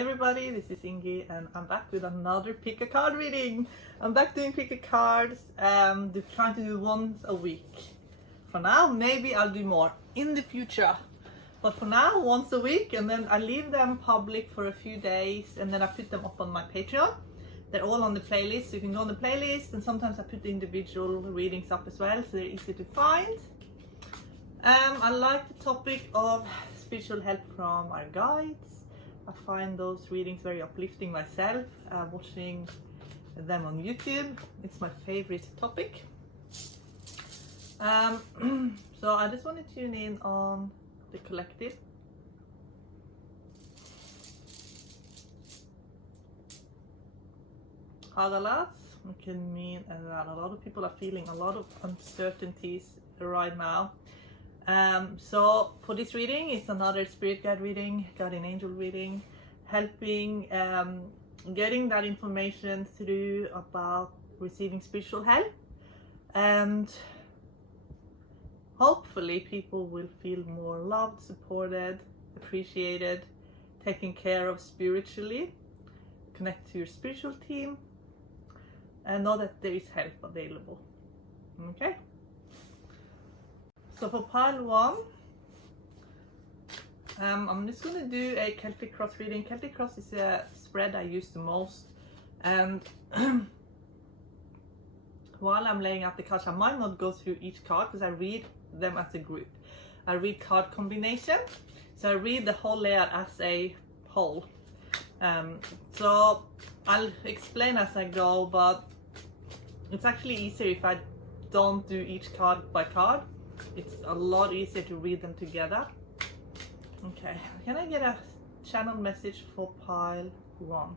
Hi everybody, this is Ingi and I'm back with another pick a card reading. I'm back doing pick a cards, trying to do once a week. For now, maybe I'll do more in the future. But for now, once a week, and then I leave them public for a few days and then I put them up on my Patreon. They're all on the playlist, so you can go on the playlist, and sometimes I put the individual readings up as well, so they're easy to find. I like the topic of spiritual help from our guides. I find those readings very uplifting myself, watching them on YouTube. It's my favorite topic. So I just want to tune in on the collective. Hagalas can mean that a lot of people are feeling a lot of uncertainties right now. So for this reading, it's another spirit guide reading, guardian angel reading, helping getting that information through about receiving spiritual help, and hopefully people will feel more loved, supported, appreciated, taken care of spiritually, connect to your spiritual team, and know that there is help available. Okay? So for pile 1, I'm just going to do a Celtic Cross reading. Celtic Cross is a spread I use the most, and while I'm laying out the cards, I might not go through each card because I read them as a group. I read card combination, so I read the whole layout as a whole. So I'll explain as I go, but it's actually easier if I don't do each card by card. It's a lot easier to read them together. Okay, can I get a channel message for pile 1?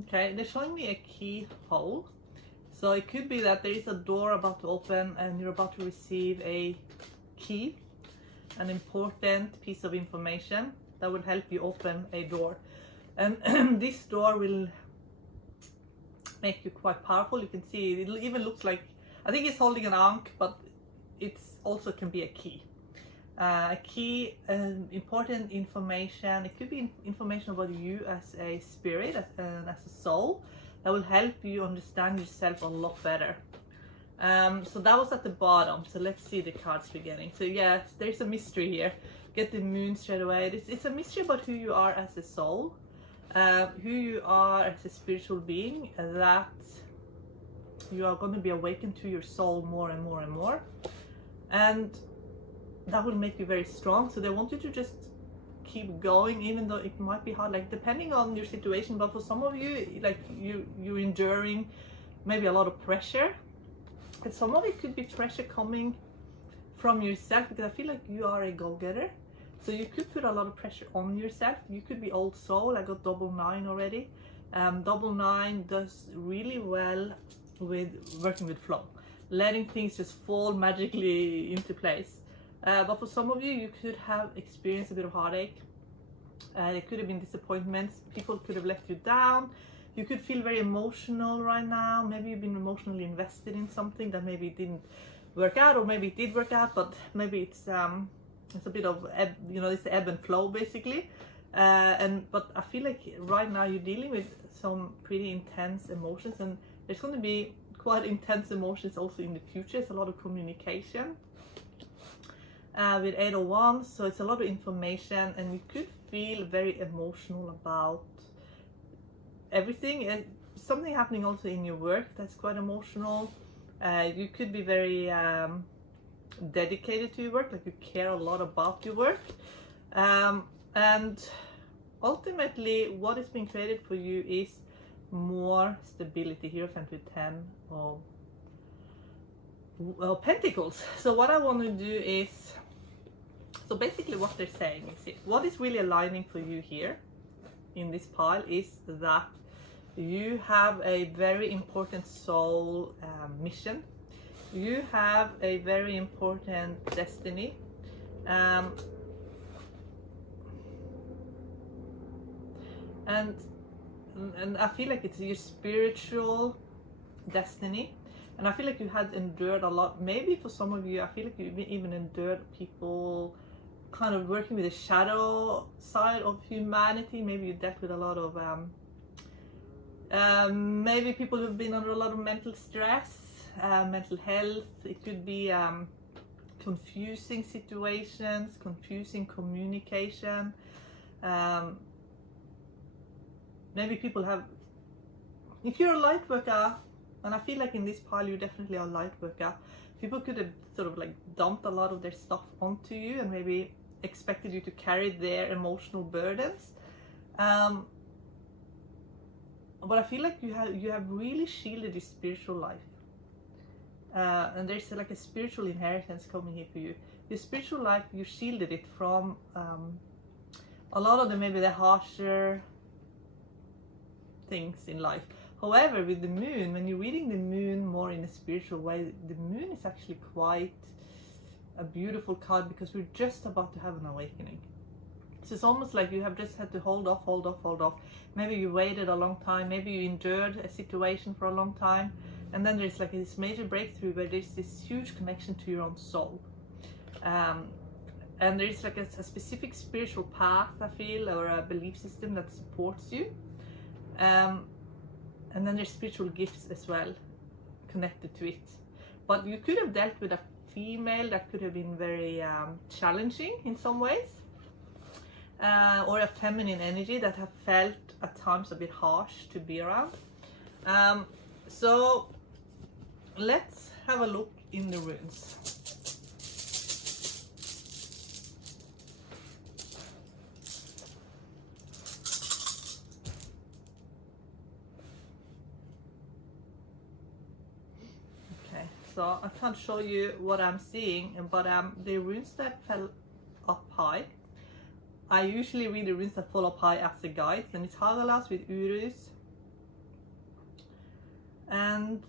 Okay, they're showing me a keyhole. So it could be that there is a door about to open and you're about to receive a key, an important piece of information that will help you open a door. And this door will make you quite powerful. You can see it even looks like, I think it's holding an ankh, but it's also can be a key. A key, important information. It could be information about you as a spirit, as a soul, that will help you understand yourself a lot better. So that was at the bottom. So let's see the cards beginning. So yes, there's a mystery here. Get the moon straight away. It's a mystery about who you are as a soul. Who you are as a spiritual being, that you are going to be awakened to your soul more and more and more, and that will make you very strong. So they want you to just keep going, even though it might be hard, like depending on your situation. But for some of you, like you're enduring maybe a lot of pressure, and some of it could be pressure coming from yourself, because I feel like you are a go-getter. So you could put a lot of pressure on yourself. You could be old soul. I got double 9 already. Double 9 does really well with working with flow, letting things just fall magically into place. But for some of you, you could have experienced a bit of heartache. There could have been disappointments. People could have let you down. You could feel very emotional right now. Maybe you've been emotionally invested in something that maybe didn't work out, or maybe it did work out, but maybe it's a bit of ebb, it's the ebb and flow basically. But I feel like right now you're dealing with some pretty intense emotions, and there's going to be quite intense emotions also in the future. It's a lot of communication with 801, so it's a lot of information, and you could feel very emotional about everything. And something happening also in your work that's quite emotional. You could be very dedicated to your work, like you care a lot about your work, and ultimately what is being created for you is more stability. Hierophant with 10 of Pentacles. So what I want to do is, so basically what they're saying is, what is really aligning for you here in this pile is that you have a very important soul mission. You have a very important destiny, and I feel like it's your spiritual destiny, And I feel like you had endured a lot. Maybe for some of you, I feel like you even endured people kind of working with the shadow side of humanity. Maybe you dealt with a lot of maybe people who've been under a lot of mental stress, mental health. It could be confusing situations, confusing communication. Maybe people have, if you're a light worker, and I feel like in this pile you're definitely a light worker, people could have sort of like dumped a lot of their stuff onto you and maybe expected you to carry their emotional burdens. But I feel like you have really shielded your spiritual life. And there's like a spiritual inheritance coming here for you. Your spiritual life, you shielded it from a lot of maybe the harsher things in life. However, with the moon, when you're reading the moon more in a spiritual way, the moon is actually quite a beautiful card, because we're just about to have an awakening. So it's almost like you have just had to hold off. Maybe you waited a long time, maybe you endured a situation for a long time, and then there's like this major breakthrough where there's this huge connection to your own soul. And there's like a specific spiritual path, I feel, or a belief system that supports you. And then there's spiritual gifts as well connected to it. But you could have dealt with a female that could have been very challenging in some ways, or a feminine energy that have felt at times a bit harsh to be around. So let's have a look in the runes. So I can't show you what I'm seeing, but the runes that fell up high, I usually read the runes that fall up high as a guide, and it's Hagalas with Urus. And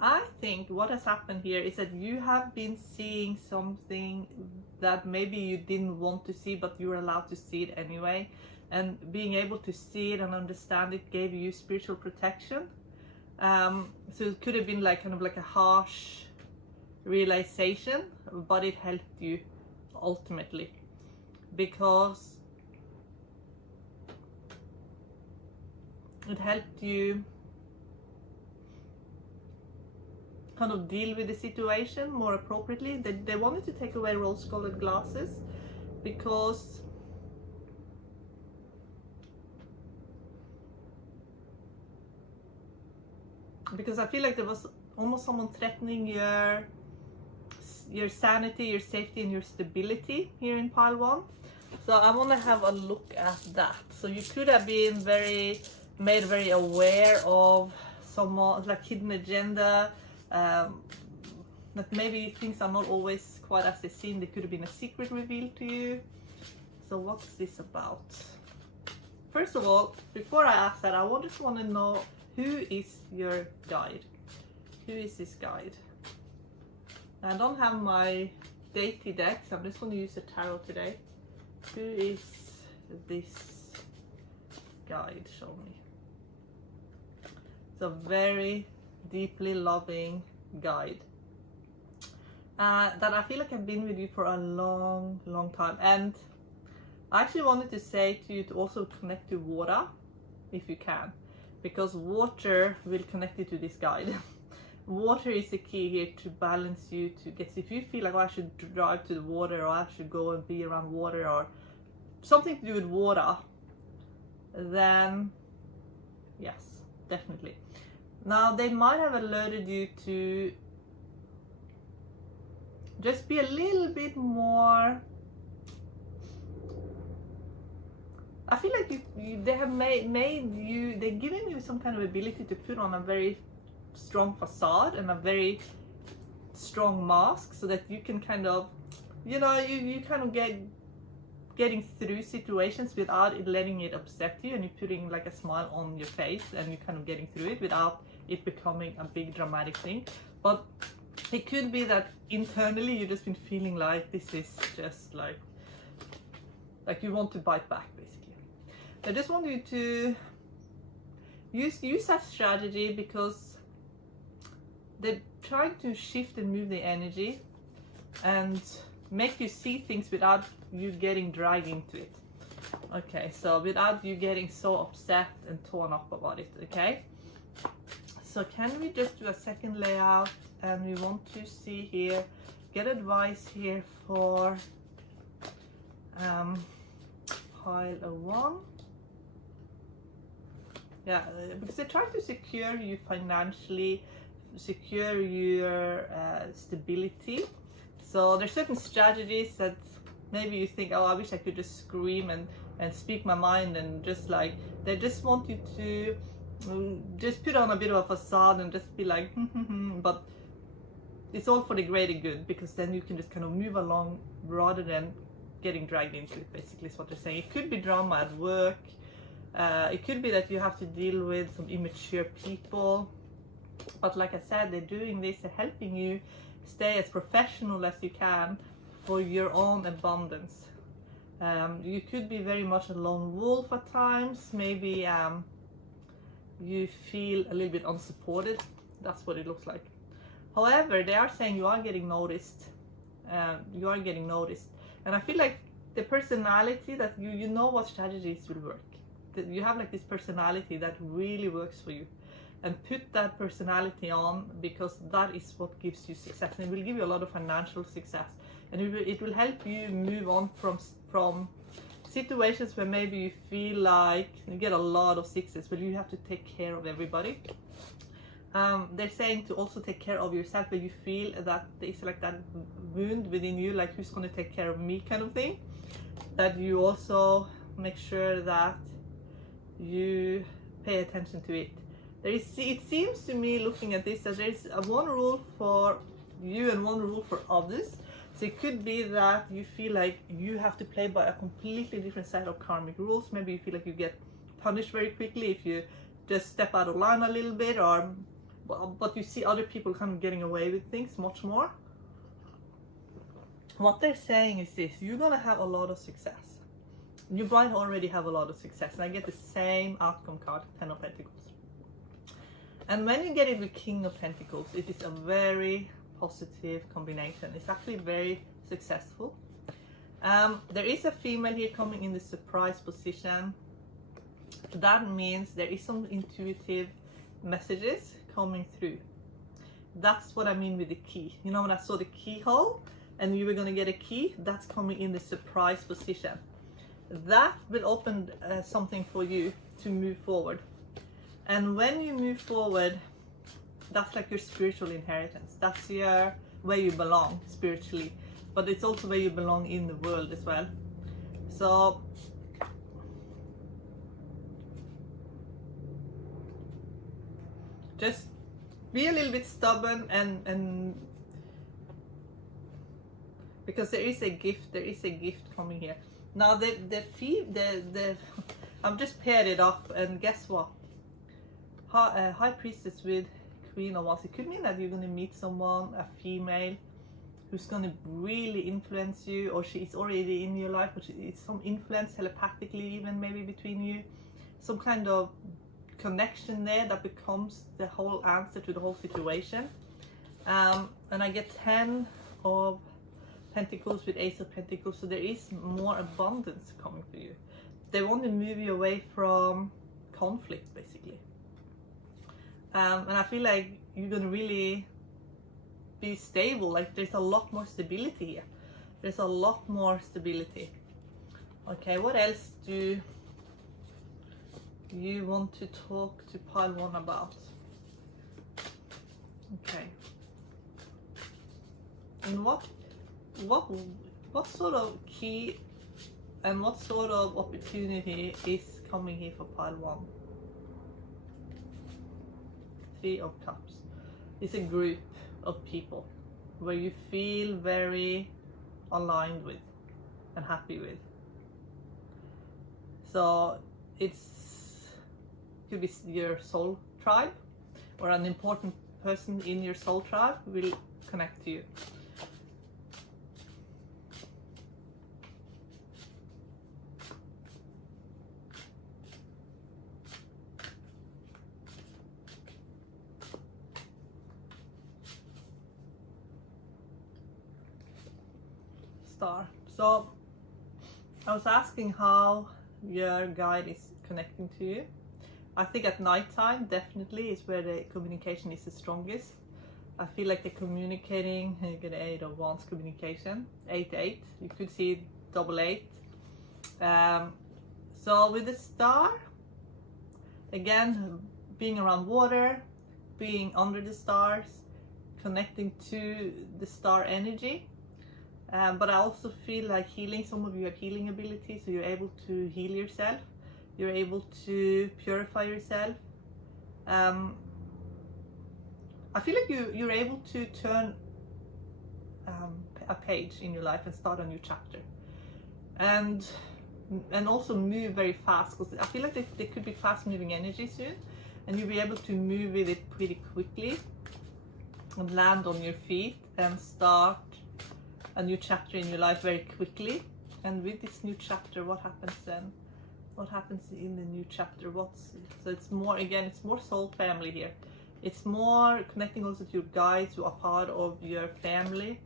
I think what has happened here is that you have been seeing something that maybe you didn't want to see, but you were allowed to see it anyway. And being able to see it and understand it gave you spiritual protection. So it could have been like kind of like a harsh realization, but it helped you ultimately, because it helped you kind of deal with the situation more appropriately. They wanted to take away rose-colored glasses because I feel like there was almost someone threatening your sanity, your safety, and your stability here in pile 1. So I want to have a look at that. So you could have been made very aware of someone, like hidden agenda, that maybe things are not always quite as they seem. There could have been a secret revealed to you. So what's this about? First of all, before I ask that, I just want to know, who is your guide? Who is this guide? I don't have my deity deck, so I'm just going to use the tarot today. Who is this guide? Show me. It's a very deeply loving guide that I feel like I've been with you for a long time. And I actually wanted to say to you to also connect to water if you can, because water will connect you to this guide. Water is the key here to balance you, to get, if you feel like, oh, I should drive to the water, or I should go and be around water, or something to do with water, then yes, definitely. Now they might have alerted you to just be a little bit more, I feel like they have made you, they're giving you some kind of ability to put on a very strong facade and a very strong mask, so that you can kind of, you know, you kind of getting through situations without it letting it upset you, and you're putting like a smile on your face and you're kind of getting through it without it becoming a big dramatic thing. But it could be that internally you've just been feeling like this is just like you want to bite back, basically. I just want you to use that strategy because they're trying to shift and move the energy and make you see things without you getting dragged into it. Okay, so without you getting so upset and torn up about it. Okay, so can we just do a second layout, and we want to see here, get advice here for pile of 1. Yeah, because they're trying to secure you financially, secure your stability. So there's certain strategies that maybe you think, oh, I wish I could just scream and speak my mind, and just like, they just want you to just put on a bit of a facade and just be like, but it's all for the greater good, because then you can just kind of move along rather than getting dragged into it, basically is what they're saying. It could be drama at work. It could be that you have to deal with some immature people. But like I said, they're doing this, they're helping you stay as professional as you can for your own abundance. You could be very much a lone wolf at times. Maybe you feel a little bit unsupported. That's what it looks like. However, they are saying you are getting noticed. You are getting noticed. And I feel like the personality that you know what strategies will work. That you have like this personality that really works for you. And put that personality on, because that is what gives you success. And it will give you a lot of financial success. And it will help you move on from situations where maybe you feel like you get a lot of 6s, but you have to take care of everybody. They're saying to also take care of yourself, but you feel that there's like that wound within you, like who's going to take care of me kind of thing. That you also make sure that you pay attention to it. It seems to me, looking at this, that there's one rule for you and one rule for others. So it could be that you feel like you have to play by a completely different set of karmic rules. Maybe you feel like you get punished very quickly if you just step out of line a little bit, but you see other people kind of getting away with things much more. What they're saying is this: you're gonna have a lot of success. You might already have a lot of success, and I get the same outcome card, 10 of Pentacles. And when you get it with King of Pentacles, it is a very positive combination. It's actually very successful. There is a female here coming in the surprise position. That means there is some intuitive messages coming through. That's what I mean with the key. You know, when I saw the keyhole and you were going to get a key, that's coming in the surprise position. That will open something for you to move forward. And when you move forward, that's like your spiritual inheritance. That's where you belong spiritually, but it's also where you belong in the world as well. So just be a little bit stubborn, and because there is a gift coming here. Now I've just paired it up, and guess what? High Priestess with Queen of Wands. It could mean that you're going to meet someone, a female, who's going to really influence you, or she is already in your life, but it's some influence telepathically, even maybe between you, some kind of connection there that becomes the whole answer to the whole situation. And I get 10 of Pentacles with Ace of Pentacles, so there is more abundance coming for you. They want to move you away from conflict, basically. And I feel like you're going to really be stable. Like there's a lot more stability here. There's a lot more stability. Okay, what else do you want to talk to pile 1 about? Okay. And what sort of key and what sort of opportunity is coming here for pile 1? 3 of Cups. It's a group of people where you feel very aligned with and happy with. So it could be your soul tribe, or an important person in your soul tribe will connect to you. star. So I was asking how your guide is connecting to you. I think at night time definitely is where the communication is the strongest. I feel like they're communicating. You get 8 of Wands communication, 8-8. You could see 8-8. So with the star, again, being around water, being under the stars, connecting to the star energy. But I also feel like healing. Some of you have healing abilities, so you're able to heal yourself. You're able to purify yourself. I feel like you're able to turn a page in your life and start a new chapter, and also move very fast, because I feel like there could be fast moving energy soon, and you'll be able to move with it pretty quickly and land on your feet and start a new chapter in your life very quickly. And with this new chapter, what happens then? What happens in the new chapter? So it's more, again, it's more soul family here. It's more connecting also to your guides who are part of your family.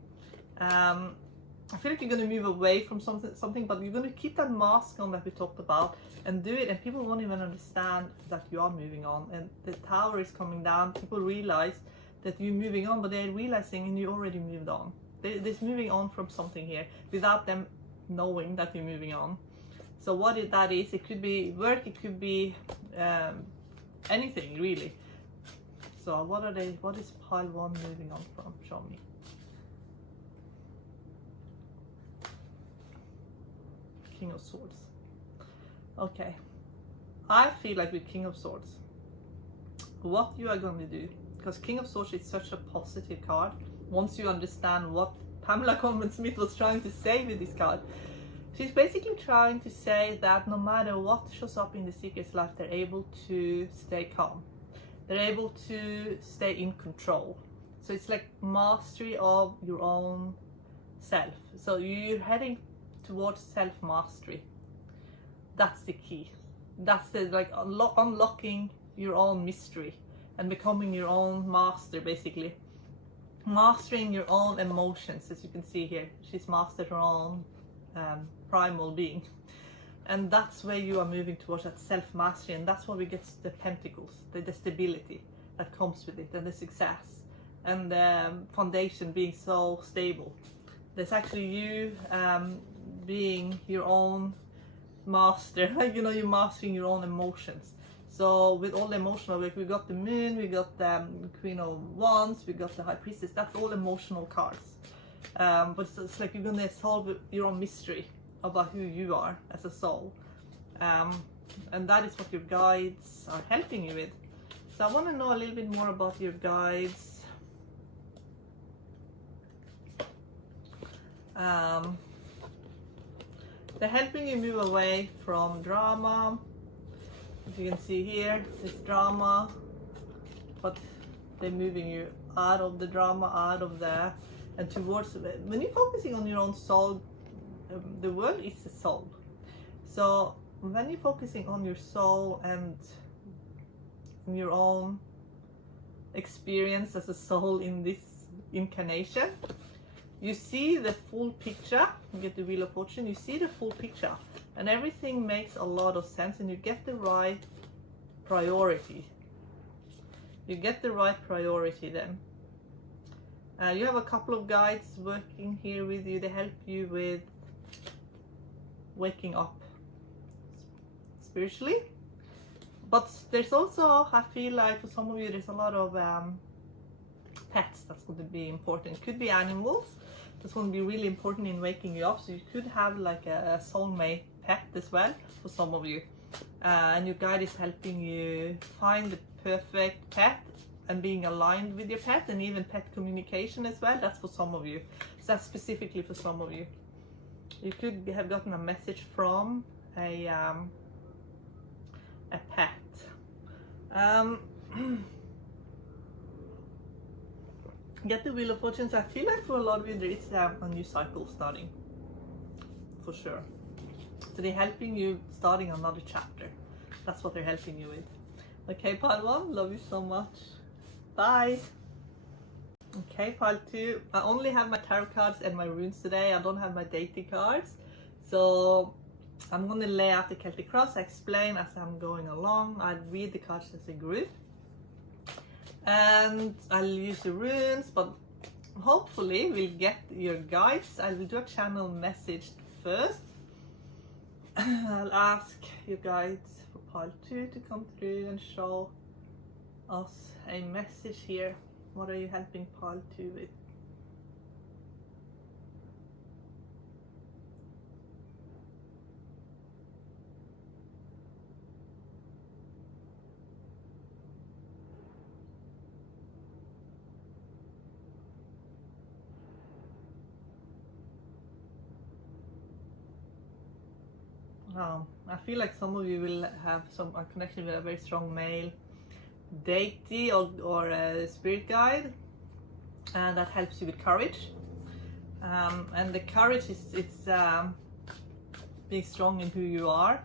I feel like you're going to move away from something, but you're going to keep that mask on that we talked about and do it, and people won't even understand that you are moving on. And the tower is coming down. People realize that you're moving on, but they're realizing and you already moved on. There's moving on from something here without them knowing that you're moving on. So what that is, it could be work, it could be anything really. So what is pile 1 moving on from? Show me. King of Swords. Okay, I feel like with King of Swords, what you are going to do, because King of Swords is such a positive card. Once you understand what Pamela Colman Smith was trying to say with this card, she's basically trying to say that no matter what shows up in the Seeker's life, they're able to stay calm. They're able to stay in control. So it's like mastery of your own self. So you're heading towards self-mastery. That's the key. That's the unlocking your own mystery and becoming your own master, basically. Mastering your own emotions, as you can see here. She's mastered her own primal being. And that's where you are moving towards, that self-mastery, and that's where we get the pentacles, the stability that comes with it, and the success, and the foundation being so stable. There's actually you being your own master, like, you know, you're mastering your own emotions. So with all the emotional work, we got the Moon, we got the Queen of Wands, we got the High Priestess. That's all emotional cards. But it's like you're gonna solve your own mystery about who you are as a soul. And that is what your guides are helping you with. So I want to know a little bit more about your guides. They're helping you move away from drama. As you can see here, it's drama, but they're moving you out of the drama, out of there, and towards, when you're focusing on your own soul, the world is the soul. So when you're focusing on your soul and your own experience as a soul in this incarnation, you see the full picture. You get the Wheel of Fortune, you see the full picture, and everything makes a lot of sense, and you get the right priority. You get the right priority then. You have a couple of guides working here with you. They help you with waking up spiritually. But there's also, I feel like for some of you, there's a lot of pets that's going to be important. It could be animals that's going to be really important in waking you up. So you could have like a soulmate pet as well for some of you. And your guide is helping you find the perfect pet and being aligned with your pet, and even pet communication as well. That's for some of you. So that's specifically for some of you. You could have gotten a message from a pet. Get the Wheel of Fortune. So I feel like for a lot of you there is a new cycle starting, for sure. So they're helping you starting another chapter. That's what they're helping you with. Okay, part 1, love you so much. Bye. Okay, pile 2. I only have my tarot cards and my runes today. I don't have my dating cards. So I'm going to lay out the Celtic Cross, explain as I'm going along. I'll read the cards as a group. And I'll use the runes, but hopefully we'll get your guides. I will do a channel message first. I'll ask your guides for pile 2 to come through and show us a message here. What are you helping pile 2 with? I feel like some of you will have some connection with a very strong male deity or a spirit guide, and that helps you with courage. And the courage is being strong in who you are.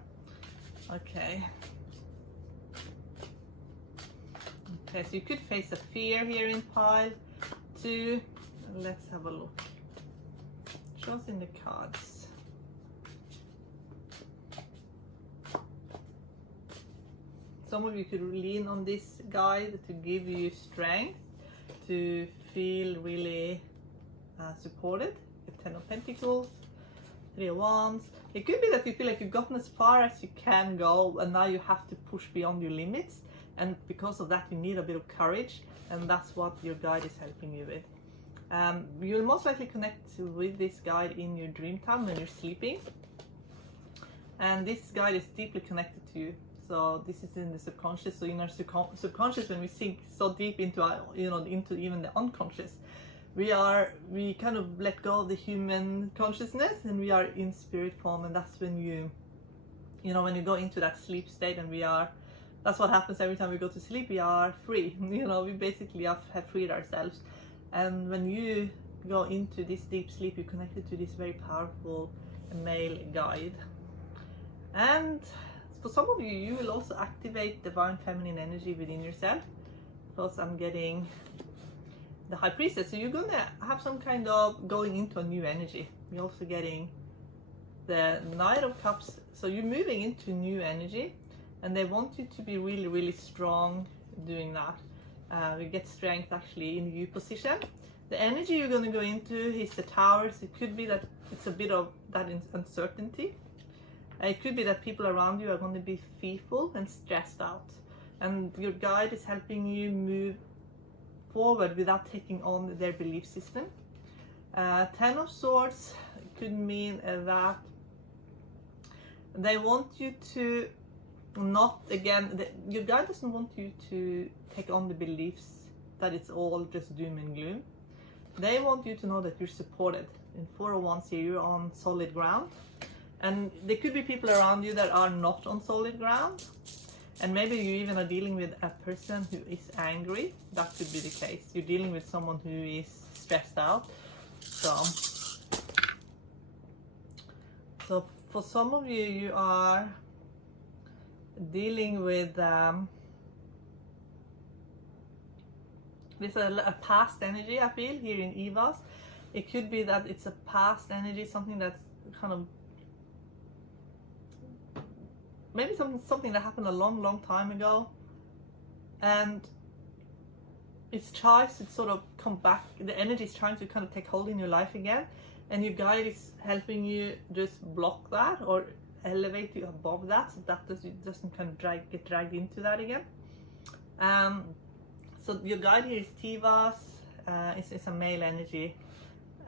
Okay, so you could face a fear here in pile 2. Let's have a look. Show us in the cards. Some of you could lean on this guide to give you strength to feel really supported. The 10 of Pentacles, 3 of Wands. It could be that you feel like you've gotten as far as you can go and now you have to push beyond your limits, and because of that you need a bit of courage, and that's what your guide is helping you with. You'll most likely connect with this guide in your dream time when you're sleeping, and this guide is deeply connected to you. So this is in the subconscious. So in our subconscious, when we sink so deep into our, into even the unconscious, we kind of let go of the human consciousness and we are in spirit form, and that's when when you go into that sleep state, and that's what happens every time we go to sleep. We are free. We basically have freed ourselves, and when you go into this deep sleep, you're connected to this very powerful male guide. And for some of you, you will also activate divine feminine energy within yourself, because I'm getting the High Priestess. So you're going to have some kind of going into a new energy. You're also getting the Knight of Cups. So you're moving into new energy, and they want you to be really, really strong doing that. We get strength actually in the U position. The energy you're going to go into is the Towers. It could be that it's a bit of that uncertainty. It could be that people around you are going to be fearful and stressed out, and your guide is helping you move forward without taking on their belief system. 10 of Swords could mean that they want you to your guide doesn't want you to take on the beliefs that it's all just doom and gloom. They want you to know that you're supported. In 4 of Wands here, you're on solid ground. And there could be people around you that are not on solid ground, and maybe you even are dealing with a person who is angry. That could be the case. You're dealing with someone who is stressed out. So for some of you, you are dealing with there's a past energy, I feel, here in Evas. It could be that it's a past energy, something that's kind of maybe something that happened a long time ago, and it tries to sort of come back. The energy is trying to kind of take hold in your life again, and your guide is helping you just block that or elevate you above that, so that doesn't kind of get dragged into that again. So your guide here is Tivas. It's a male energy,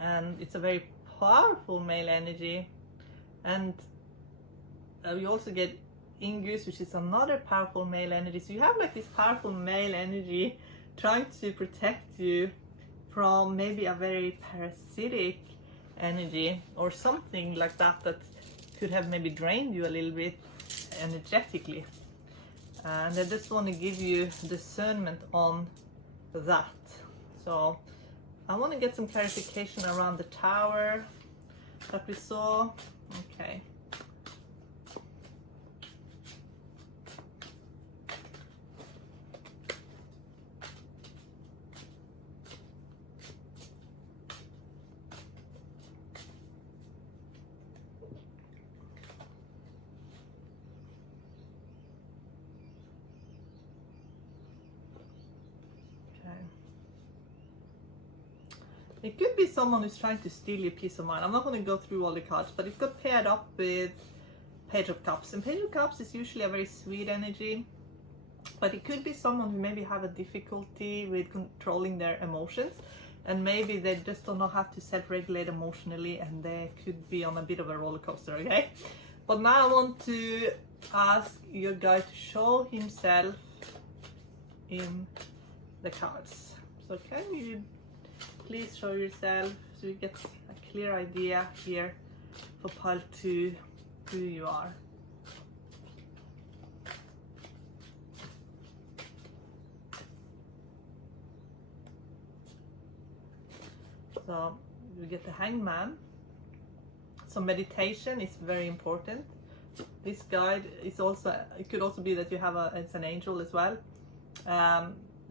and it's a very powerful male energy. And we also get Ingus, which is another powerful male energy. So you have like this powerful male energy trying to protect you from maybe a very parasitic energy or something like that could have maybe drained you a little bit energetically. And I just want to give you discernment on that. So I want to get some clarification around the Tower that we saw. Okay. Okay. It could be someone who's trying to steal your peace of mind. I'm not going to go through all the cards, but it got paired up with Page of Cups. And Page of Cups is usually a very sweet energy, but it could be someone who maybe have a difficulty with controlling their emotions, and maybe they just don't know how to self-regulate emotionally, and they could be on a bit of a roller coaster, okay? But now I want to ask your guy to show himself in the cards. So can you please show yourself so you get a clear idea here for pile 2 who you are. So you get the Hanged Man. So meditation is very important. This guide is also, it could also be that you have it's an angel as well.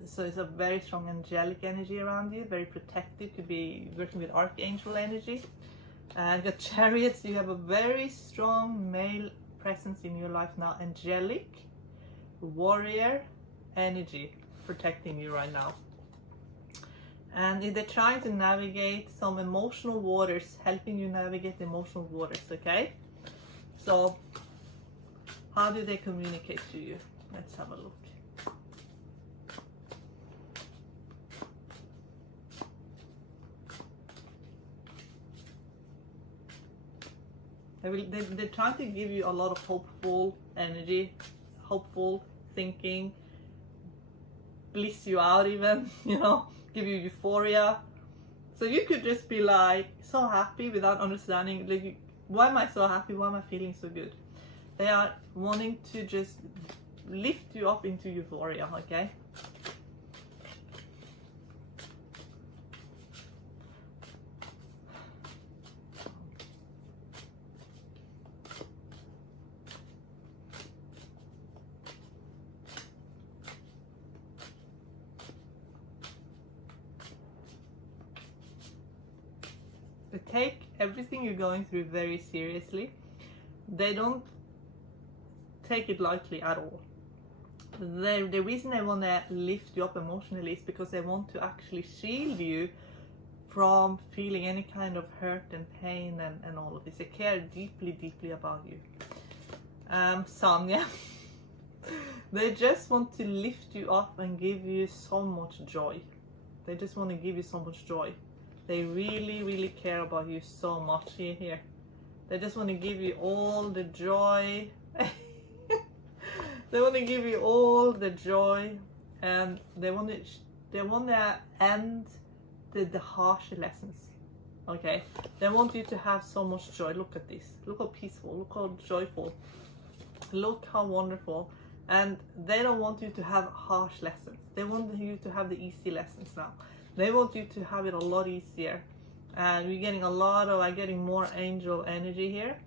So it's a very strong angelic energy around you, very protective, could be working with archangel energy. You got Chariots, you have a very strong male presence in your life now, angelic, warrior energy protecting you right now. And they're trying to navigate some emotional waters, helping you navigate the emotional waters, okay? So how do they communicate to you? Let's have a look. They're trying to give you a lot of hopeful energy, hopeful thinking, bliss you out even, you know, give you euphoria. So you could just be like so happy without understanding, like, why am I so happy? Why am I feeling so good? They are wanting to just lift you up into euphoria, okay? They take everything you're going through very seriously. They don't take it lightly at all. The reason they want to lift you up emotionally is because they want to actually shield you from feeling any kind of hurt and pain and all of this. They care deeply, deeply about you. Sonia. They just want to lift you up and give you so much joy. They just want to give you so much joy. They really, really care about you so much here. They just want to give you all the joy. They want to give you all the joy, and they want to end the harsh lessons. Okay, they want you to have so much joy. Look at this. Look how peaceful. Look how joyful. Look how wonderful. And they don't want you to have harsh lessons. They want you to have the easy lessons now. They want you to have it a lot easier. And we're getting I'm getting more angel energy here.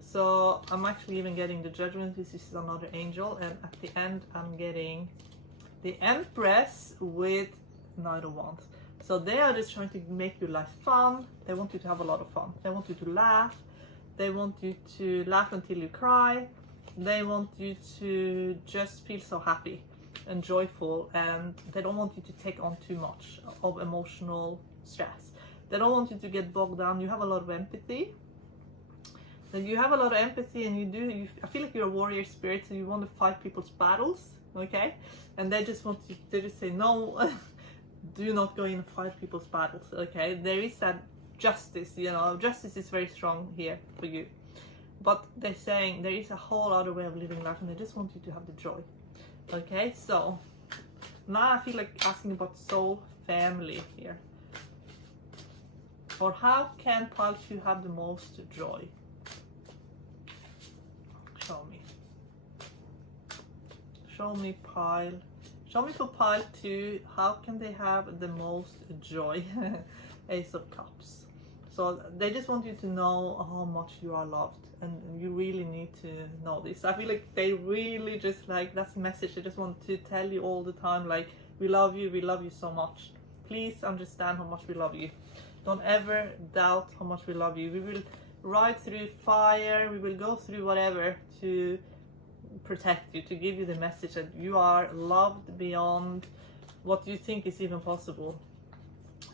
So I'm actually even getting the Judgment. This is another angel. And at the end, I'm getting the Empress with Knight of Wands. So they are just trying to make your life fun. They want you to have a lot of fun. They want you to laugh. They want you to laugh until you cry. They want you to just feel so happy and joyful, and they don't want you to take on too much of emotional stress. They don't want you to get bogged down. You have a lot of empathy. And you have a lot of empathy, and I feel like you're a warrior spirit, so you want to fight people's battles, okay? And they just want you, they just say, no, do not go in and fight people's battles, okay? There is that justice, you know, justice is very strong here for you. But they're saying there is a whole other way of living life, and they just want you to have the joy. Okay, so now I feel like asking about soul family here. Or how can pile 2 have the most joy? Show me. Show me pile. Show me for pile 2, how can they have the most joy? Ace of Cups. So they just want you to know how much you are loved. And you really need to know this. I feel like they really just like, that's the message. They just want to tell you all the time, like, we love you so much. Please understand how much we love you. Don't ever doubt how much we love you. We will ride through fire, we will go through whatever to protect you, to give you the message that you are loved beyond what you think is even possible.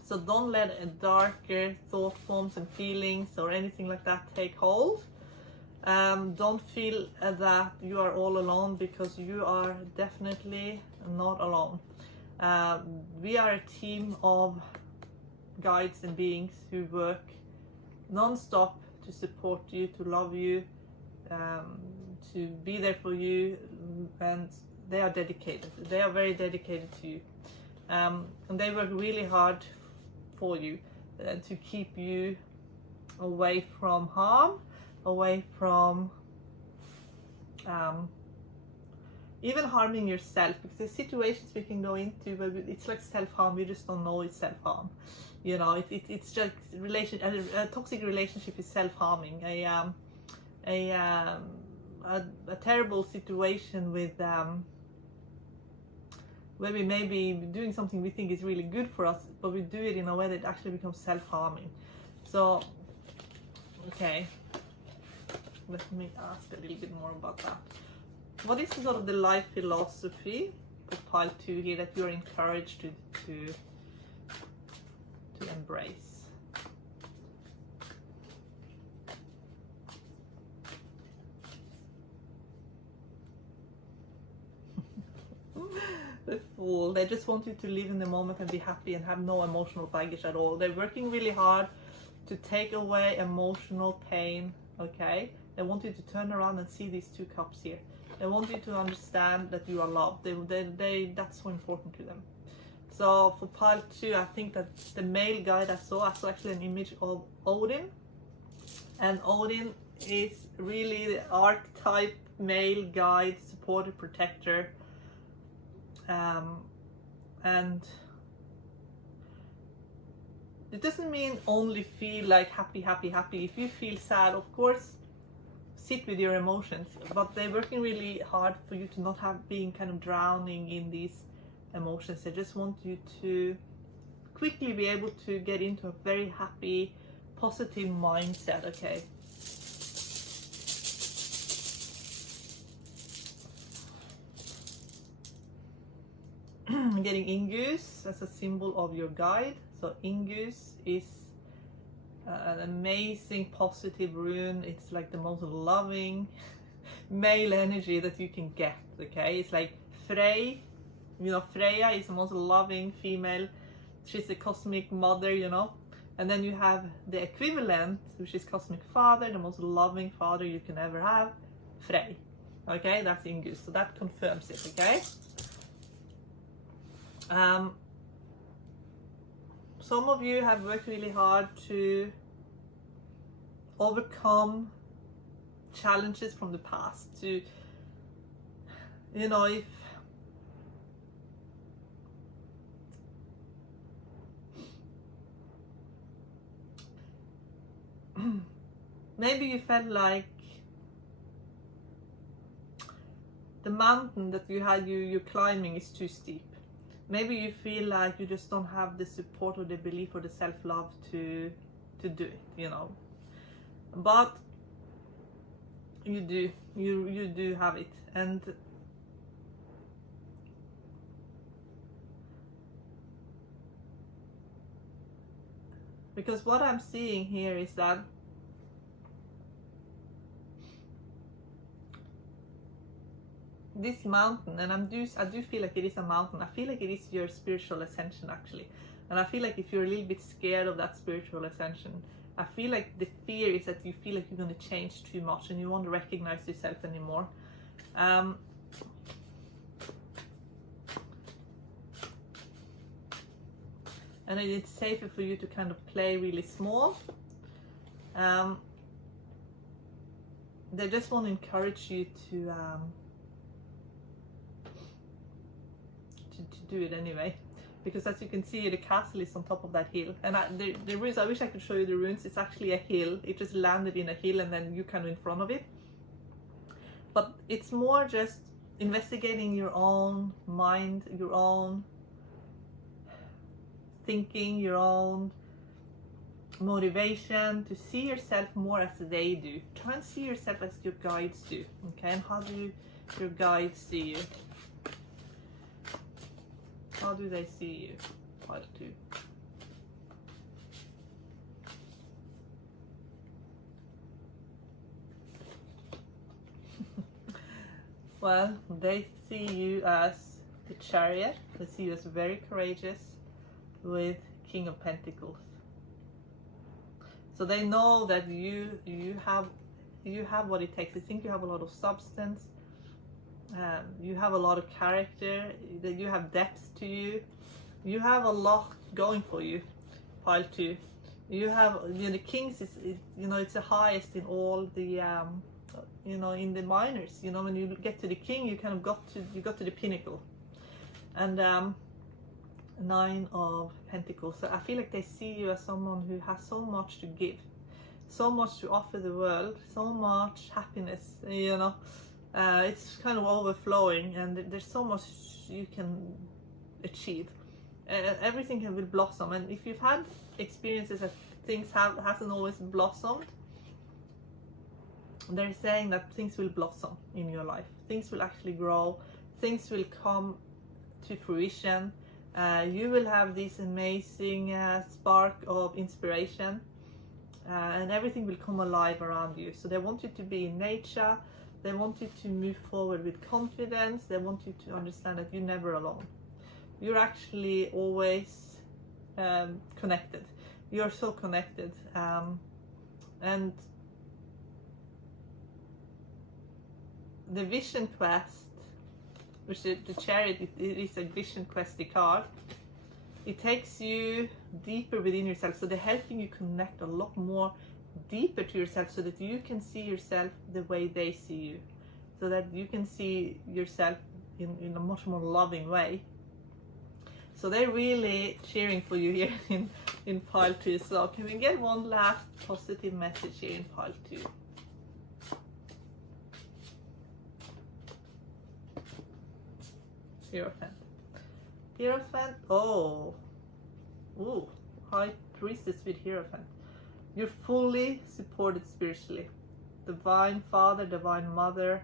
So don't let darker thought forms and feelings or anything like that take hold. Don't feel that you are all alone, because you are definitely not alone. We are a team of guides and beings who work non-stop to support you, to love you, to be there for you, and they are dedicated. They are very dedicated to you, and they work really hard for you, to keep you away from harm, away from even harming yourself, because there's situations we can go into where it's like self-harm, we just don't know it's self-harm. You know, it's just a toxic relationship is self-harming. A terrible situation with where we may be doing something we think is really good for us, but we do it in a way that actually becomes self-harming. So, okay, let me ask a little bit more about that. What is sort of the life philosophy for pile 2 here that you're encouraged to embrace? The Fool. They just want you to live in the moment and be happy and have no emotional baggage at all. They're working really hard to take away emotional pain, okay? They want you to turn around and see these 2 cups here. They want you to understand that you are loved. That's so important to them. So for pile 2, I think that the male guide I saw actually an image of Odin. And Odin is really the archetype male guide, supporter, protector. And it doesn't mean only feel like happy. If you feel sad, of course, sit with your emotions, but they're working really hard for you to not have being kind of drowning in these emotions. They just want you to quickly be able to get into a very happy, positive mindset, okay? Getting Ingus as a symbol of your guide. So Ingus is an amazing positive rune. It's like the most loving male energy that you can get, okay? It's like Frey, you know, Freya is the most loving female. She's the cosmic mother, you know. And then you have the equivalent, which is cosmic father, the most loving father you can ever have, Frey. Okay, that's Ingus, so that confirms it, okay? Some of you have worked really hard to overcome challenges from the past, to, you know, if maybe you felt like the mountain that you're climbing is too steep. Maybe you feel like you just don't have the support or the belief or the self-love to do it, you know. But you do. You do have it. And because what I'm seeing here is that this mountain, and I do feel like it is a mountain. I feel like it is your spiritual ascension, actually. And I feel like if you're a little bit scared of that spiritual ascension, I feel like the fear is that you feel like you're going to change too much and you won't recognize yourself anymore. And it's safer for you to kind of play really small. They just want to encourage you to do it anyway, because as you can see, the castle is on top of that hill, and the runes, I wish I could show you the runes. It's actually a hill. It just landed in a hill and then you kind of in front of it. But it's more just investigating your own mind, your own thinking, your own motivation, to see yourself more as they do. Try and see yourself as your guides do, okay? And how do you your guides see you? How do they see you? Pile 2. Well, they see you as the Chariot. They see you as very courageous with King of Pentacles. So they know that you have what it takes. They think you have a lot of substance. You have a lot of character. That you have depth to you. You have a lot going for you. Pile 2. You have, the Kings is it's the highest in all the in the minors. When you get to the King, you kind of got to the pinnacle. And 9 of Pentacles. So I feel like they see you as someone who has so much to give, so much to offer the world, so much happiness. It's kind of overflowing, and there's so much you can achieve. Everything will blossom. And if you've had experiences that things hasn't always blossomed, they're saying that things will blossom in your life. Things will actually grow. Things will come to fruition. You will have this amazing spark of inspiration, and everything will come alive around you. So they want you to be in nature. They want you to move forward with confidence. They want you to understand that you're never alone. You're actually always connected. You're so connected, and the Vision Quest, which is the Chariot, it is a Vision Questy card. It takes you deeper within yourself. So they're helping you connect a lot more deeper to yourself, so that you can see yourself the way they see you, so that you can see yourself in a much more loving way. So they're really cheering for you here in pile 2. So can we get one last positive message here in pile 2? Hierophant. Hierophant. Oh. Ooh. High Priestess with Hierophant. You're fully supported spiritually. Divine Father, Divine Mother.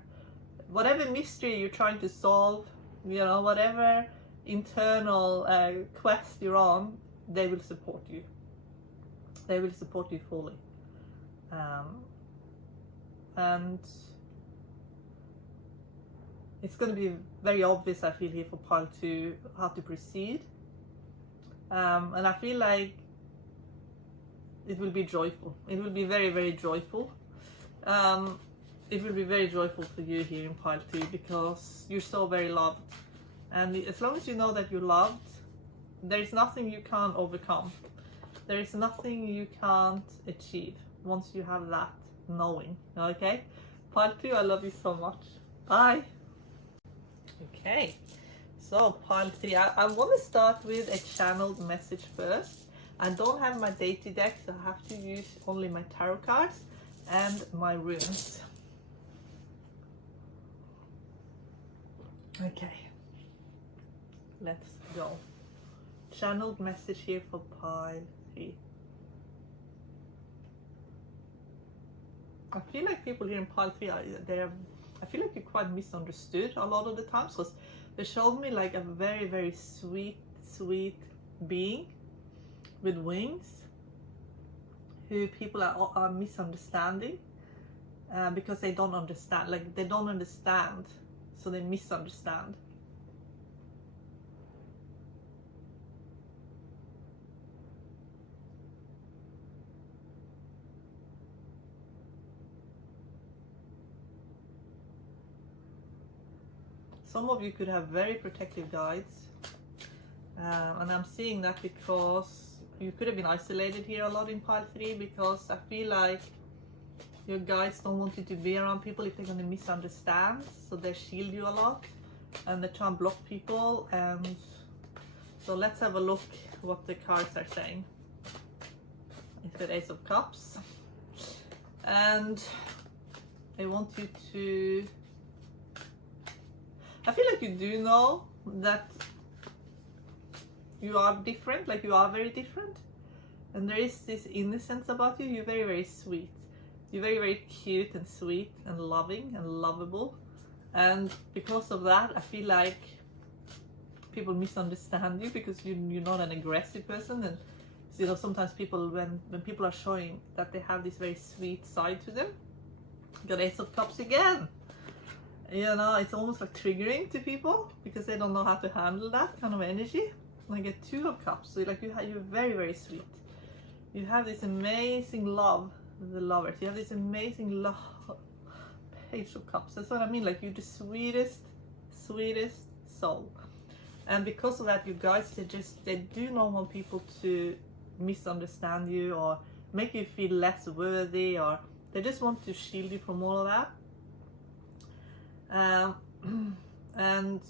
Whatever mystery you're trying to solve, whatever internal quest you're on, they will support you. They will support you fully. And it's going to be very obvious, I feel, here for pile 2 how to proceed. And I feel like it will be joyful. It will be very, very joyful. It will be very joyful for you here in pile 2, because you're so very loved. And as long as you know that you're loved, there is nothing you can't overcome. There is nothing you can't achieve once you have that knowing. Okay? Pile 2, I love you so much. Bye. Okay, so pile 3. I want to start with a channeled message first. I don't have my deity deck, so I have to use only my tarot cards and my runes. Okay, let's go. Channeled message here for pile 3. I feel like people here in pile 3 I feel like you're quite misunderstood a lot of the times, because they showed me like a very, very sweet being with wings who people are misunderstanding because they don't understand. Like, they don't understand, so they misunderstand. Some of you could have very protective guides, and I'm seeing that because you could have been isolated here a lot in pile 3, because I feel like your guides don't want you to be around people if they're going to misunderstand, so they shield you a lot and they try and block people. And so let's have a look what the cards are saying. It's the Ace of Cups, and they want you to, I feel like you do know that you are different, like you are very different. And there is this innocence about you. You're very, very sweet. You're very, very cute and sweet and loving and lovable. And because of that, I feel like people misunderstand you because you're not an aggressive person. And you know, sometimes people, when people are showing that they have this very sweet side to them, got Ace of Cups again. You know, it's almost like triggering to people because they don't know how to handle that kind of energy. And I get Two of Cups, so like you're very, very sweet. You have this amazing love, the lovers. You have this amazing love. Page of Cups. That's what I mean. Like you're the sweetest soul. And because of that, you guys, they do not want people to misunderstand you or make you feel less worthy, or they just want to shield you from all of that. And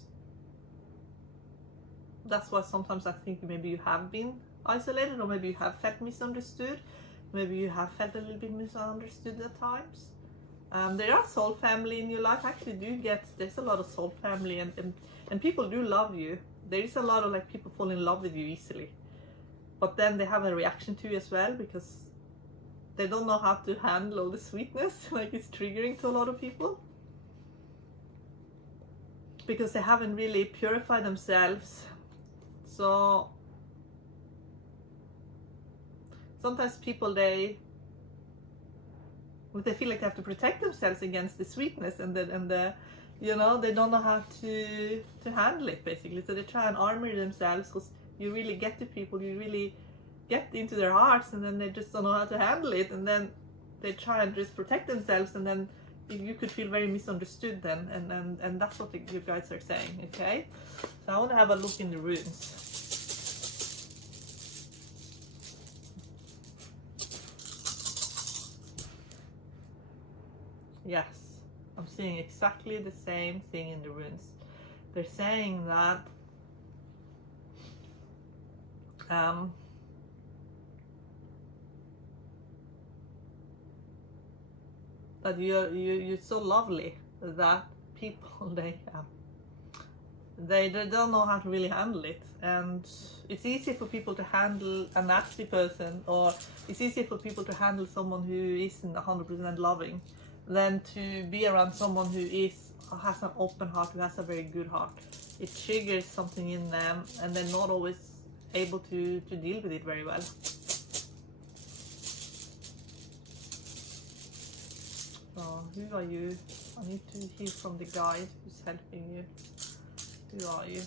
that's why sometimes I think maybe you have been isolated, or maybe you have felt misunderstood. Maybe you have felt a little bit misunderstood at times. There are soul family in your life. Actually, there's a lot of soul family, and people do love you. There is a lot of like people fall in love with you easily, but then they have a reaction to you as well because they don't know how to handle all the sweetness. Like it's triggering to a lot of people because they haven't really purified themselves. So sometimes people they feel like they have to protect themselves against the sweetness, and you know, they don't know how to handle it basically. So they try and armor themselves because you really get to people, you really get into their hearts, and then they just don't know how to handle it, and then they try and just protect themselves, and then you could feel very misunderstood then, and that's what you guys are saying. Okay, so I want to have a look in the runes. Yes, I'm seeing exactly the same thing in the runes. They're saying that that you're so lovely that people they don't know how to really handle it, and it's easy for people to handle a nasty person, or it's easy for people to handle someone who isn't 100% loving than to be around someone who has an open heart, who has a very good heart. It triggers something in them, and they're not always able to deal with it very well. So who are you? I need to hear from the guide who's helping you. Who are you?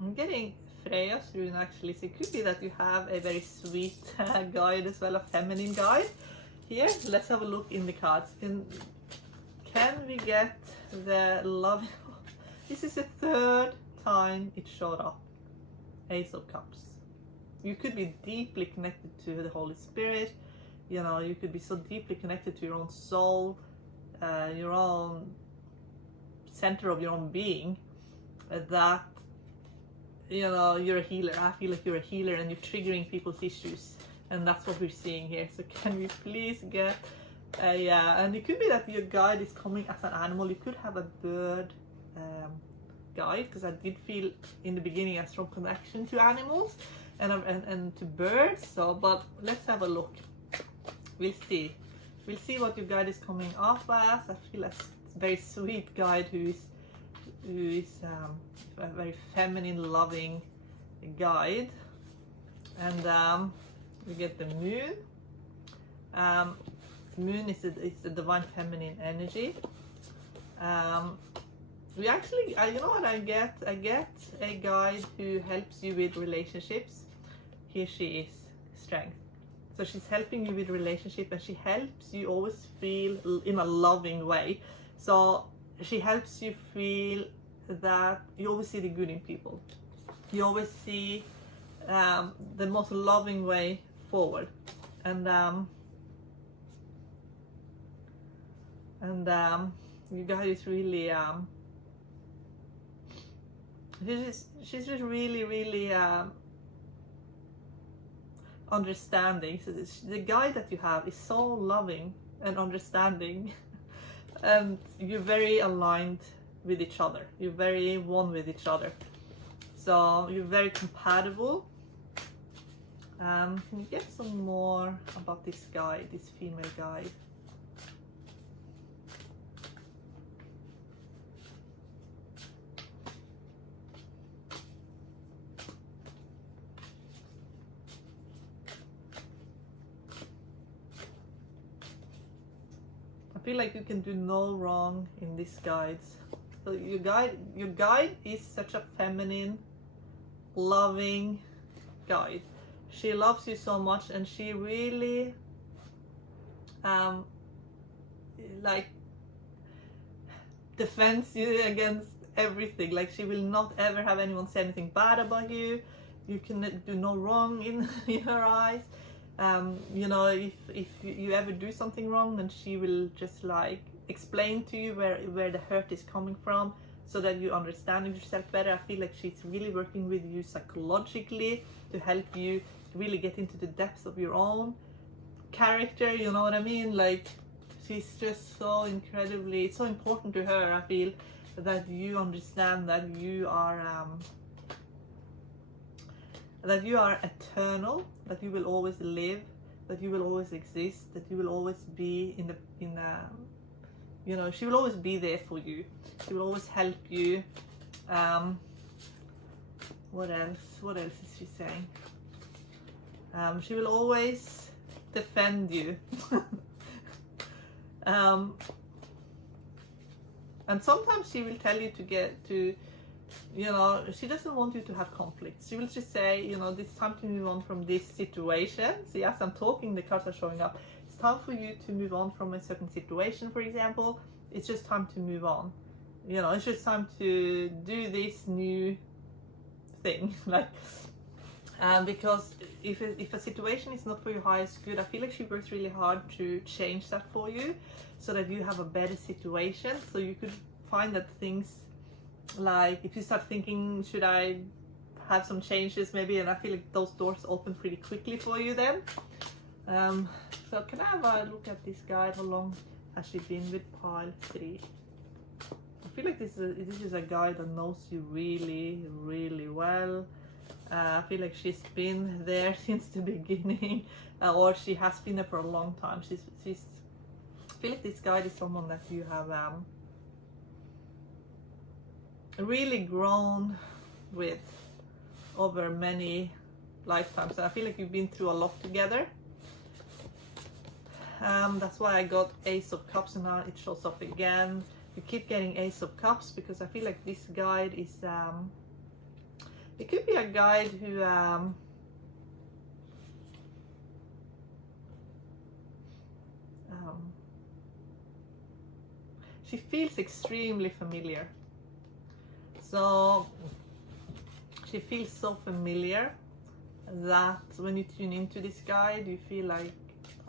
I'm getting Freya's rune actually, so it could be that you have a very sweet guide as well, a feminine guide. Here, let's have a look in the cards. Can we get the love? This is the third time it showed up. Ace of Cups. You could be deeply connected to the Holy Spirit. You know, you could be so deeply connected to your own soul, your own center of your own being, that, you know, you're a healer. I feel like you're a healer and you're triggering people's issues, and that's what we're seeing here. So can we please get and it could be that your guide is coming as an animal. You could have a bird guide, because I did feel in the beginning a strong connection to animals and to birds. So, but let's have a look. We'll see what your guide is coming off as. I feel a very sweet guide who is a very feminine, loving guide. And we get the moon. Moon is the divine feminine energy. We actually, you know what I get? I get a guide who helps you with relationships. Here she is, strength. So she's helping you with relationship, and she helps you always feel in a loving way. So she helps you feel that you always see the good in people. You always see the most loving way forward. And you guys really she's just really understanding. So the guide that you have is so loving and understanding, and you're very aligned with each other. You're very one with each other. So you're very compatible. Can you get some more about this guide, this female guide? I feel like you can do no wrong in these guides. So your guide is such a feminine, loving guide. She loves you so much, and she really like defends you against everything. Like, she will not ever have anyone say anything bad about you. You can do no wrong in her eyes. You know, if you ever do something wrong, then she will just like explain to you where the hurt is coming from, so that you understand yourself better. I feel like she's really working with you psychologically to help you really get into the depths of your own character, you know what I mean? Like, she's just so incredibly, it's so important to her, I feel, that you understand that you are eternal, that you will always live, that you will always exist, that you will always be you know, she will always be there for you. She will always help you. What else is she saying? She will always defend you. And sometimes she will tell you you know, she doesn't want you to have conflicts. She will just say, you know, it's time to move on from this situation. See, as I'm talking, the cards are showing up. It's time for you to move on from a certain situation, for example. It's just time to move on. You know, it's just time to do this new thing. Like, because if a situation is not for your highest good, I feel like she works really hard to change that for you, so that you have a better situation. So you could find that things, like if you start thinking, should I have some changes maybe, and I feel like those doors open pretty quickly for you then. So can I have a look at this guide? How long has she been with pile 3? I feel like this is a guide that knows you really, really well. I feel like she's been there since the beginning, or she has been there for a long time. I feel like this guide is someone that you have really grown with over many lifetimes. And I feel like you've been through a lot together. That's why I got Ace of Cups, and now it shows up again. You keep getting Ace of Cups because I feel like this guide is it could be a guide who she feels extremely familiar. So she feels so familiar that when you tune into this guide, you feel like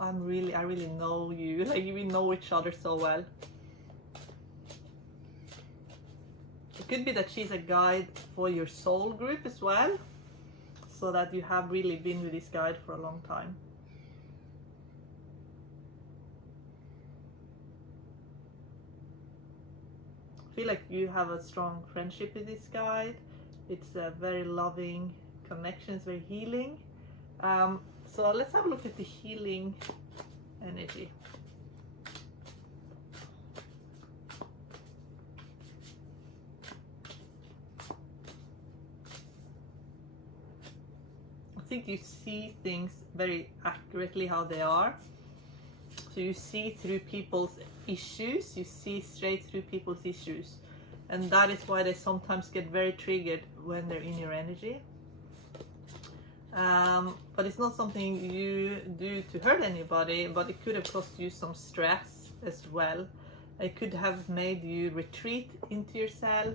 I really know you. Like, we know each other so well. It could be that she's a guide for your soul group as well, so that you have really been with this guide for a long time. I feel like you have a strong friendship with this guide. It's a very loving connection, it's very healing. So let's have a look at the healing energy. I think you see things very accurately how they are. So you see through people's issues, you see straight through people's issues. And that is why they sometimes get very triggered when they're in your energy. But it's not something you do to hurt anybody, but it could have caused you some stress as well. It could have made you retreat into yourself.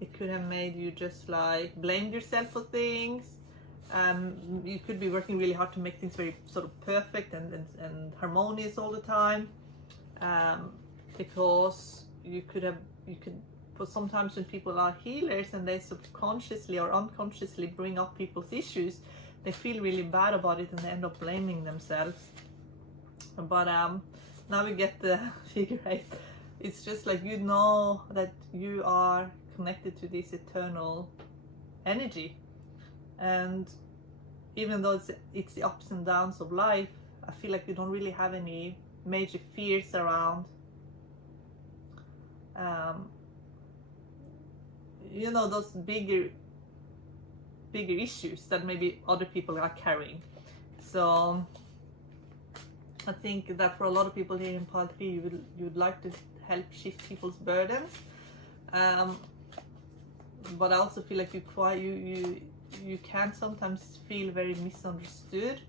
It could have made you just like blame yourself for things. You could be working really hard to make things very sort of perfect and harmonious all the time, because but sometimes when people are healers and they subconsciously or unconsciously bring up people's issues, they feel really bad about it and they end up blaming themselves. But now we get the figure 8. It's just like, you know that you are connected to this eternal energy, and even though it's the ups and downs of life, I feel like you don't really have any major fears around you know, those bigger issues that maybe other people are carrying. So I think that for a lot of people here in Part 3, you would like to help shift people's burdens, but I also feel like you can sometimes feel very misunderstood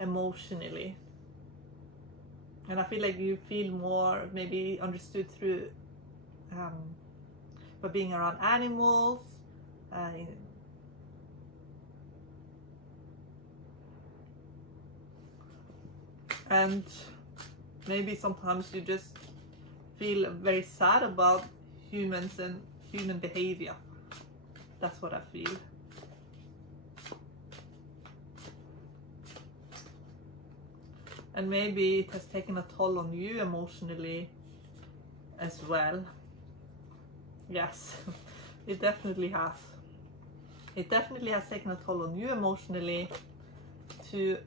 emotionally, and I feel like you feel more maybe understood through by being around animals, and maybe sometimes you just feel very sad about humans and human behavior. That's what I feel. And maybe it has taken a toll on you emotionally as well. Yes, it definitely has. It definitely has taken a toll on you emotionally to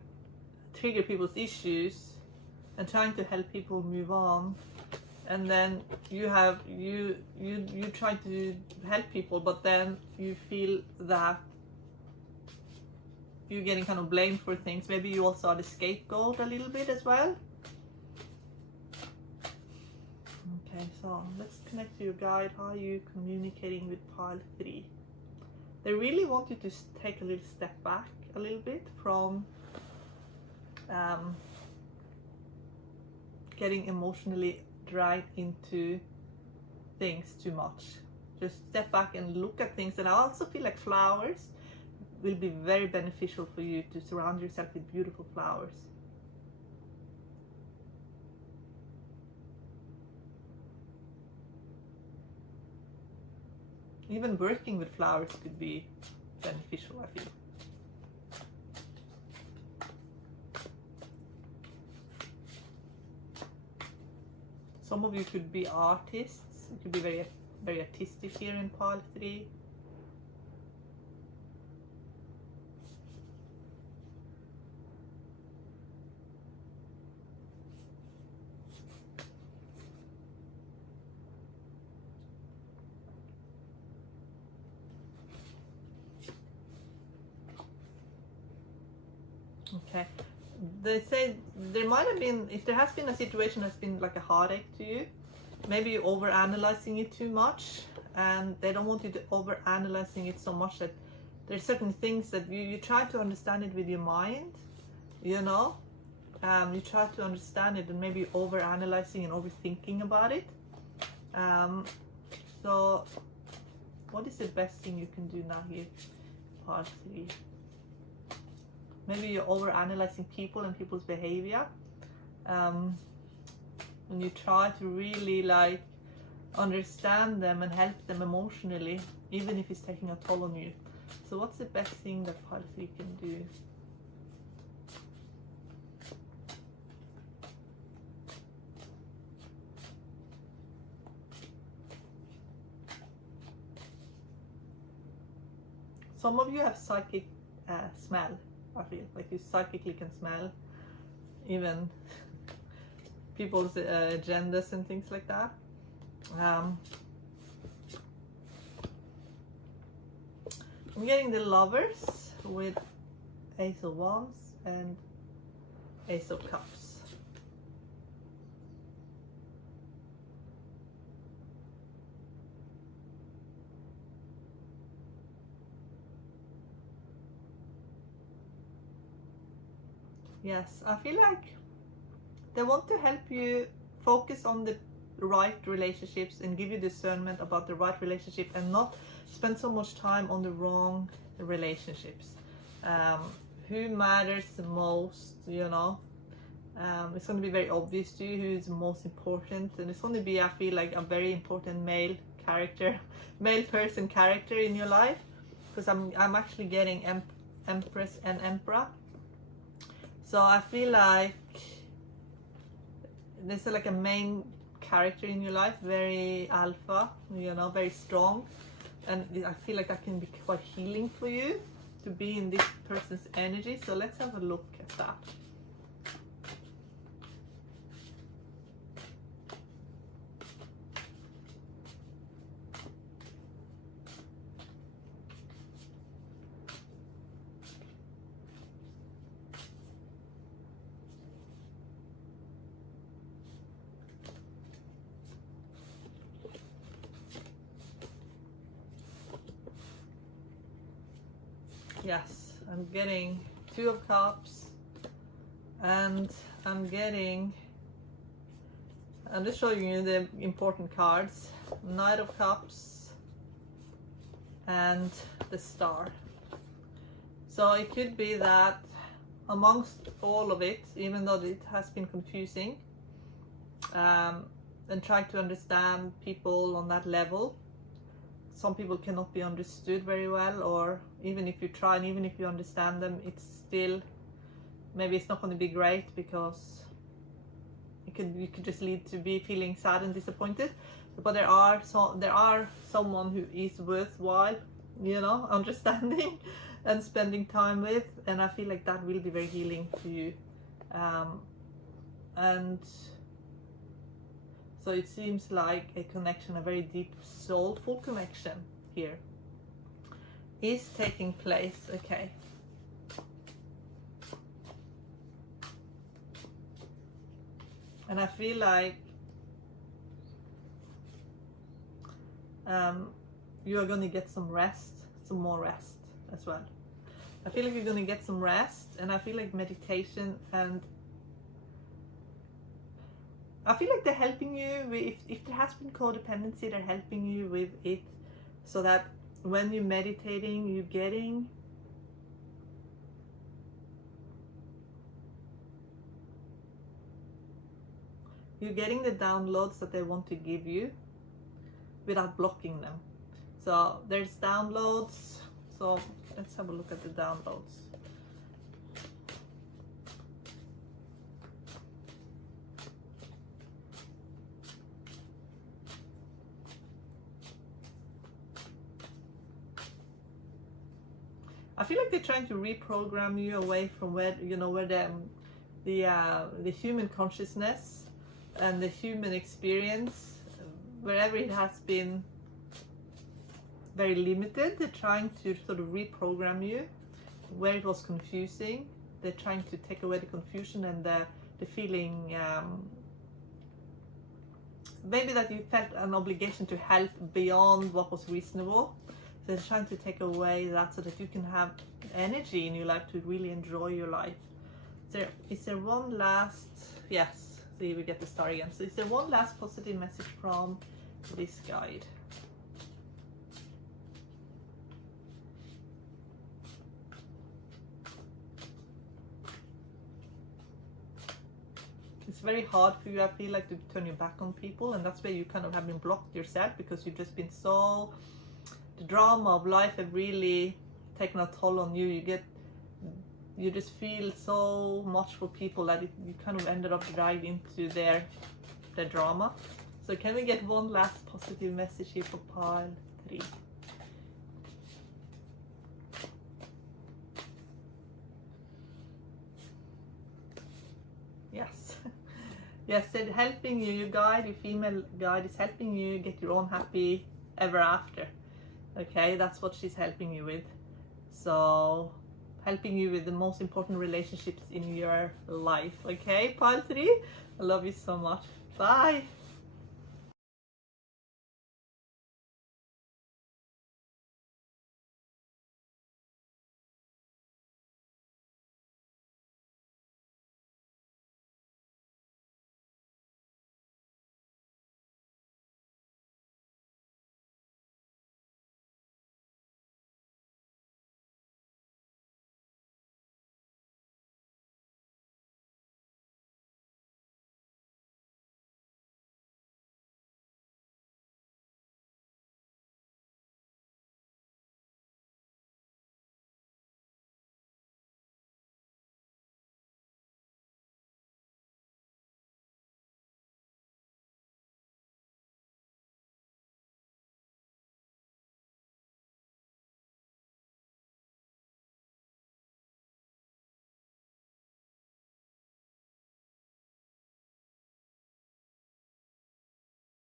trigger people's issues and trying to help people move on. And then you try to help people, but then you feel that you're getting kind of blamed for things. Maybe you also are the scapegoat a little bit as well. Okay, so let's connect to your guide. How are you communicating with pile 3? They really want you to take a little step back a little bit from getting emotionally dragged into things too much. Just step back and look at things. And I also feel like flowers will be very beneficial for you to surround yourself with beautiful flowers. Even working with flowers could be beneficial, I feel. Some of you could be artists. You could be very, very artistic here in pile 3. Okay, they say there might have been, if there has been a situation that's been like a heartache to you, maybe you're over-analyzing it too much, and they don't want you to over-analyzing it so much that there's certain things that you try to understand it with your mind, you know, you try to understand it and maybe over-analyzing and overthinking about it. So what is the best thing you can do now here, part 3? Maybe you're over-analyzing people and people's behavior, and you try to really like understand them and help them emotionally, even if it's taking a toll on you. So what's the best thing that part 3 can do? Some of you have psychic smell. I feel like you psychically can smell even people's agendas and things like that. I'm getting the Lovers with Ace of Wands and Ace of Cups. Yes, I feel like they want to help you focus on the right relationships and give you discernment about the right relationship and not spend so much time on the wrong relationships. Who matters the most, you know? It's going to be very obvious to you who is most important, and it's going to be, I feel like, a very important male person character in your life, because I'm actually getting Empress and Emperor. So I feel like there's like a main character in your life, very alpha, you know, very strong, and I feel like that can be quite healing for you. to be in this person's energy. So let's have a look at that. Yes, I'm getting Two of Cups, and I'm just showing you the important cards. Knight of Cups and the Star. So it could be that amongst all of it, even though it has been confusing, and trying to understand people on that level, some people cannot be understood very well, or even if you try and even if you understand them, it's still, maybe it's not going to be great, because you could just lead to be feeling sad and disappointed. But there are someone who is worthwhile, you know, understanding and spending time with, and I feel like that will be very healing to you. And so it seems like a connection, a very deep, soulful connection here is taking place. Okay. And I feel like you are going to get some rest, some more rest as well. I feel like you're going to get some rest, and I feel like meditation, and I feel like they're helping you with, if there has been codependency, they're helping you with it, so that when you're meditating, you're getting the downloads that they want to give you without blocking them. So there's downloads. So let's have a look at the downloads. I feel like they're trying to reprogram you away from where, you know, where the human consciousness and the human experience, wherever it has been very limited, they're trying to sort of reprogram you. Where it was confusing, they're trying to take away the confusion and the feeling, maybe that you felt an obligation to help beyond what was reasonable. So they're trying to take away that, so that you can have energy in your life to really enjoy your life. Is there one last, yes, see, we get the star again. So is there one last positive message from this guide? It's very hard for you, I feel like, to turn your back on people, and that's where you kind of have been blocked yourself, because you've just been so, the drama of life have really taken a toll on you. You just feel so much for people that you kind of ended up dragged into their drama. So can we get one last positive message here for pile 3? Yes. Yes, said helping you, your guide, your female guide is helping you get your own happy ever after. Okay, that's what she's helping you with. So helping you with the most important relationships in your life. Okay, pile 3, I love you so much. Bye.